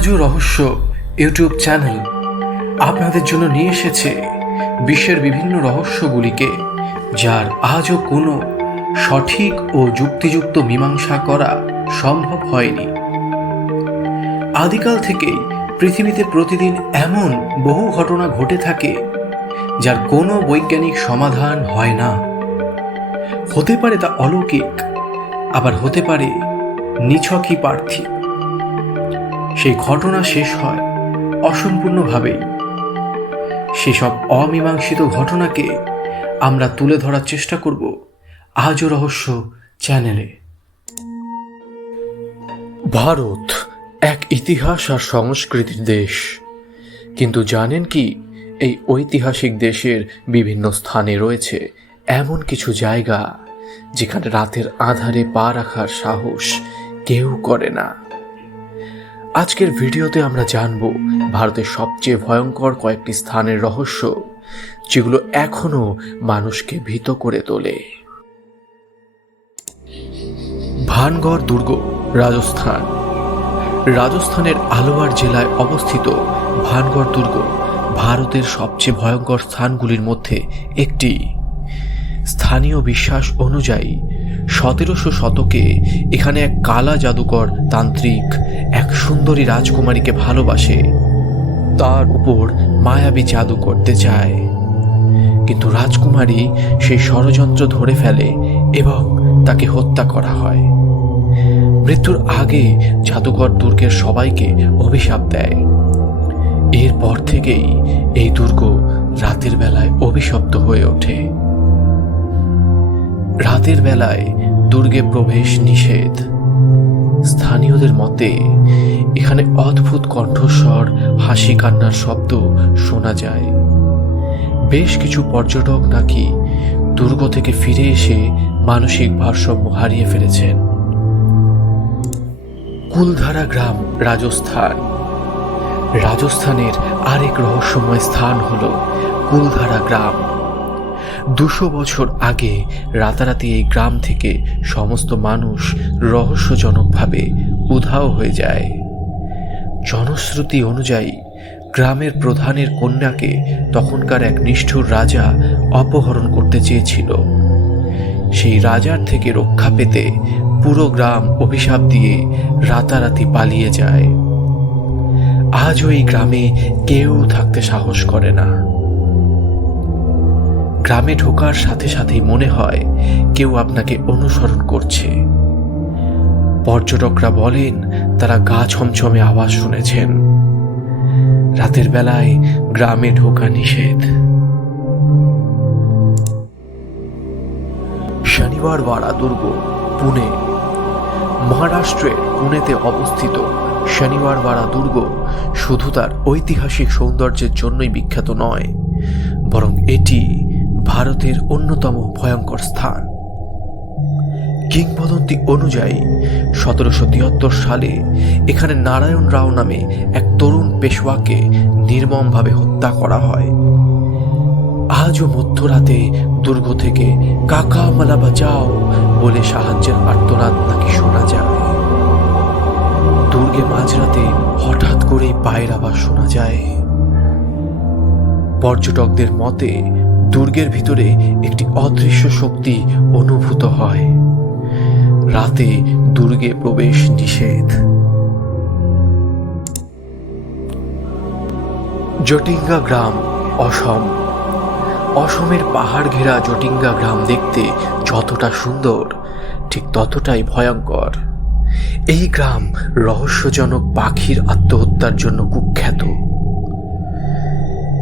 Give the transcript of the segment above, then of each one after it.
আজও রহস্য YouTube channel আপনাদের জন্য নিয়ে এসেছে বিশ্বের বিভিন্ন রহস্যগুলিকে, যার আজও কোনো সঠিক ও যুক্তিযুক্ত মীমাংসা করা সম্ভব হয়নি। আদিকাল থেকেই পৃথিবীতে প্রতিদিন এমন বহু ঘটনা ঘটে থাকে, যার কোনো বৈজ্ঞানিক সমাধান হয় না। হতে পারে তা অলৌকিক, আবার হতে পারে নিছকই পার্থিব। সেই ঘটনা শেষ হয় অসম্পূর্ণভাবেই। সেসব অমীমাংসিত ঘটনাকে আমরা তুলে ধরার চেষ্টা করব আজও রহস্য চ্যানেলে। ভারত এক ইতিহাস আর সংস্কৃতির দেশ। কিন্তু জানেন কি, এই ঐতিহাসিক দেশের বিভিন্ন স্থানে রয়েছে এমন কিছু জায়গা যেখানে রাতের আধারে পা রাখার সাহস কেউ করে না। আজকের ভিডিওতে আমরা জানব ভারতের সবচেয়ে ভয়ঙ্কর কয়েকটি স্থানের রহস্য, যেগুলো এখনও মানুষকে ভীত করে তোলে। ভানগড় দুর্গ, রাজস্থান। রাজস্থানের আলোয়ার জেলায় অবস্থিত ভানগড় দুর্গ ভারতের সবচেয়ে ভয়ঙ্কর স্থানগুলির মধ্যে একটি। স্থানীয় বিশ্বাস অনুযায়ী, সতেরোশো শতকে এখানে এক কালা জাদুকর তান্ত্রিক এক সুন্দরী রাজকুমারীকে ভালোবাসে। তার উপর মায়াবী জাদু করতে চায়। কিন্তু রাজকুমারী সেই ষড়যন্ত্র ধরে ফেলে এবং তাকে হত্যা করা হয়। মৃত্যুর আগে জাদুঘর দুর্গের সবাইকে অভিশাপ দেয়। এরপর থেকেই এই দুর্গ রাতের বেলায় অভিশপ্ত হয়ে ওঠে। রাতের বেলায় দুর্গে প্রবেশ নিষেধ। স্থানীয়দের মতে, এখানে অদ্ভুত কণ্ঠস্বর, হাসি কান্নার শব্দ শোনা যায়। বেশ কিছু পর্যটক নাকি দুর্গ থেকে ফিরে এসে মানসিক ভারসাম্য হারিয়ে ফেলেছেন। কুলধারা গ্রাম রাজস্থান। রাজস্থানের আরেক রহস্যময় স্থান হল কুলধারা গ্রাম। দুশো বছর আগে রাতারাতি এই গ্রাম থেকে সমস্ত মানুষ রহস্যজনকভাবে উধাও হয়ে যায়। জনশ্রুতি অনুযায়ী, গ্রামের প্রধানের কন্যাকে তখনকার এক নিষ্ঠুর রাজা অপহরণ করতে চেয়েছিল। সেই রাজার থেকে রক্ষা পেতে পুরো গ্রাম অভিশাপ দিয়ে রাতারাতি পালিয়ে যায়। আজও এই গ্রামে কেউ থাকতে সাহস করে না। গ্রামে ঢোকার সাথে সাথেই মনে হয় কেউ আপনাকে অনুসরণ করছে। পর্যটকরা বলেন, তারা গা ছমছমে আওয়াজ শুনেছেন। রাতের বেলায় গ্রামে ঢোকা নিষেধ। শনিবারওয়াড়া দুর্গ পুনে। মহারাষ্ট্রের পুনেতে অবস্থিত শনিবারওয়াড়া দুর্গ শুধু তার ঐতিহাসিক সৌন্দর্যের জন্যই বিখ্যাত নয়, বরং এটি ভারতের অন্যতম ভয়ঙ্কর স্থান। কিংবদন্তি অনুযায়ী, সতেরোশো তিয়াত্তর সালে এখানে নারায়ণ রাও নামে এক তরুণ পেশওয়াকে নির্মমভাবে হত্যা করা হয়। আজও মধ্যরাতে দুর্গ থেকে কাকা মালা বাঁচাও বলে সাহায্যের আর্তনাদ নাকি শোনা যায়। দুর্গে মাঝরাতে হঠাৎ করেই পায়ের আবার শোনা যায়। পর্যটকদের মতে দুর্গের ভিতরে একটি অদৃশ্য শক্তি অনুভূত হয়। রাতে দুর্গে প্রবেশ নিষেধ। জটিঙ্গা গ্রাম অসম। অসমের পাহাড় ঘেরা জটিঙ্গা গ্রাম দেখতে যতটা সুন্দর, ঠিক ততটাই ভয়ঙ্কর। এই গ্রাম রহস্যজনক পাখির আত্মহত্যার জন্য কুখ্যাত।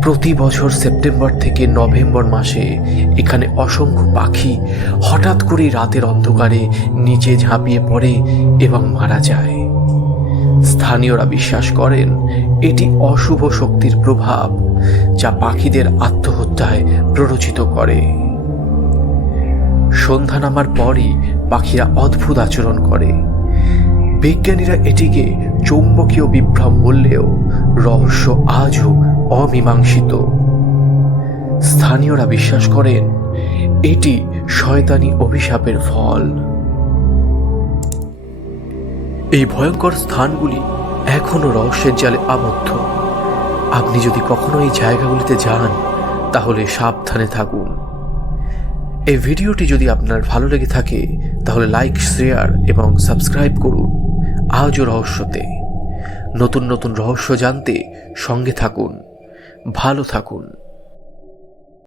প্রতি বছর সেপ্টেম্বর থেকে নভেম্বর মাসে এখানে অসংখ্য পাখি হঠাৎ করে রাতের অন্ধকারে নিচে ঝাঁপিয়ে পড়ে এবং মারা যায়। স্থানীয়রা বিশ্বাস করেন, এটি অশুভ শক্তির প্রভাব যা পাখিদের আত্মহত্যায় প্ররোচিত করে। সন্ধ্যা নামার পরই পাখিরা অদ্ভুত আচরণ করে। বিজ্ঞানীরা এটিকে চৌম্বকীয় বিভ্রম বললেও রহস্য আজও অমীমাংসিত। স্থানীয়রা বিশ্বাস করেন, এটি শয়তানি অভিশাপের ফল। এই ভয়ঙ্কর স্থানগুলি এখনও রহস্যের জালে আবদ্ধ। আপনি যদি কখনো এই জায়গাগুলিতে যান, তাহলে সাবধানে থাকুন। এই ভিডিওটি যদি আপনার ভালো লেগে থাকে, তাহলে লাইক, শেয়ার এবং সাবস্ক্রাইব করুন। আজও রহস্যতে। নতুন নতুন রহস্য জানতে সঙ্গে থাকুন ভালো থাকুন।